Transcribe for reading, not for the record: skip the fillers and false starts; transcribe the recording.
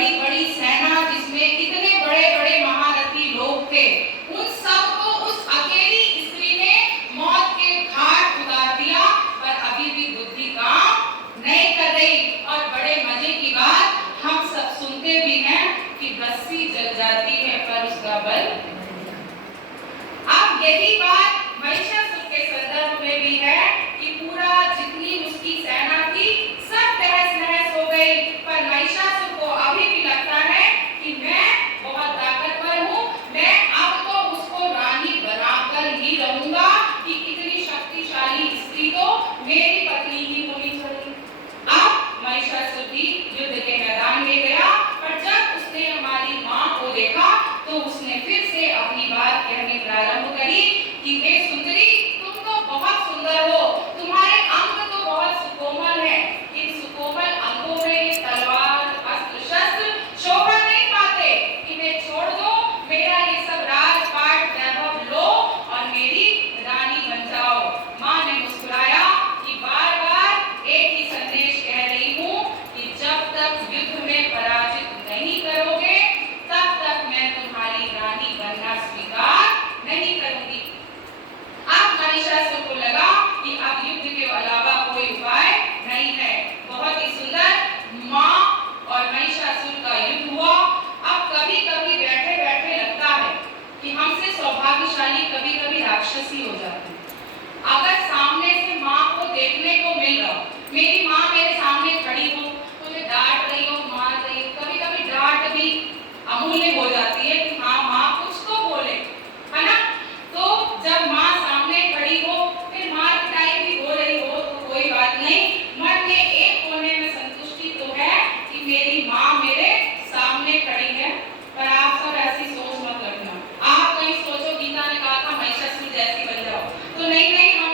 बड़ी-बड़ी सेना जिसमें कितने बड़े-बड़े महारथी लोग थे, उन सबको उस अकेली स्त्री ने मौत के घाट उतार दिया, पर अभी भी बुद्धि काम नहीं कर रही। और बड़े मजे की बात, हम सब सुनते भी हैं कि रस्सी जल जाती है पर उसका बल। अब यही बात महिषासुर के संदर्भ में भी है कि पूरा जितनी उसकी सेना थी सब तहस नहस हो गई, पर महिषासुर को अभी भी लगता है कि मैं बहुत ताकतवर हूँ, मैं अब तो उसको रानी बनाकर ही रहूंगा कि इतनी शक्तिशाली स्त्री तो मेरी पत्नी ही होनी चाहिए। अब महिषासुर भी युद्ध के मैदान में गया, पर जब उसने हमारी माँ को देखा तो उसने फिर से अपनी बात कहने प्रारंभ करी कि हे सुंदरी, तुम तो बहुत सुंदर हो, तुम्हारे अंग तो बहुत सुकोमल हैं, इन सुकोमल अंगों में तलवार अस्त्र शस्त्र शोभा नहीं पाते, इन्हें छोड़ दो, मेरा ये सब राजपाट वैभव लो और मेरी रानी बन जाओ। माँ ने मुस्कुराया कि बार बार एक ही संदेश कह रही हूँ कि जब तक युद्ध में पराजित नहीं करोगे तब तक मैं तुम्हारी रानी बनना स्वीकार नहीं करूंगी। अब महिषासुर को लगा कि अब युद्ध के अलावा कोई उपाय नहीं है। बहुत ही सुंदर माँ और महिषासुर का युद्ध हुआ। अब कभी कभी बैठे बैठे लगता है कि हमसे सौभाग्यशाली कभी कभी राक्षसी हो जाती है। अगर सामने से माँ को देखने को मिल रहा, मेरी माँ मेरे सामने खड़ी हो, मुझे डांट रही हो, मार रही हो, कभी कभी डांट भी अमूल्य हो जाती है कि हाँ माँ कुछ तो बोले, है ना। तो जब माँ सामने खड़ी हो, फिर मार पिटाई भी हो रही हो तो कोई बात नहीं, मन के एक कोने में संतुष्टि तो है कि मेरी माँ मेरे सामने खड़ी है। पर आप सब ऐसी सोच मत रखना। आप कहीं सोचो गीता ने कहा था महिषासुर जैसी बन जाओ, तो नहीं नहीं, हम